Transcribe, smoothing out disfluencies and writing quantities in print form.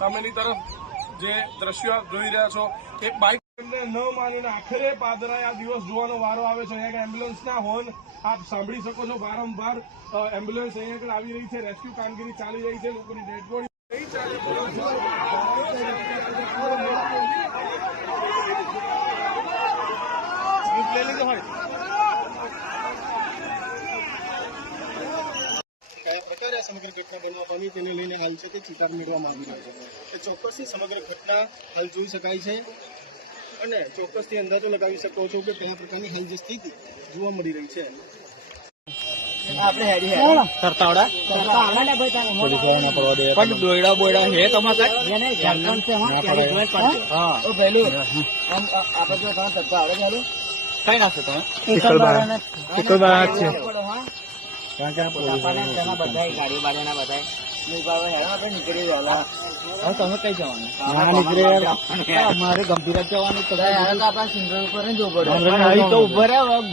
સામેની તરફ જે દ્રશ્યો જોઈ રહ્યા છો એક બાઇક ન માનીને આખરે પાદરાએ આ દિવસ જોવાનો વારો આવે છે. અહીંયા એમ્બ્યુલન્સના હોર્ન આપ સાંભળી શકો છો. વારંવાર એમ્બ્યુલન્સ અહીંયા આગળ આવી રહી છે. રેસ્ક્યુ કામગીરી ચાલી રહી છે. લોકોની ડેડ બોડી નહીં ચાલી લીધો હોય કયા પ્રકારે સમગ્ર ઘટના બનવા પામી તેને લઈને હાલ છે તે ચિતાર મેળવવામાં આવી રહ્યો છે. ચોક્કસથી સમગ્ર ઘટના હાલ જોઈ શકાય છે અને ચોક્કસથી અંદાજો લગાવી શકો છો કે કયા પ્રકારની હાલ જે સ્થિતિ જોવા મળી રહી છે. પણ દોયડા બોયડા હે તમારે કઈ નાખશો તમે તમે કઈ જવાનું મારે ગંભીર જવાનું આપણા સિંગર ઉપર જ ઉભો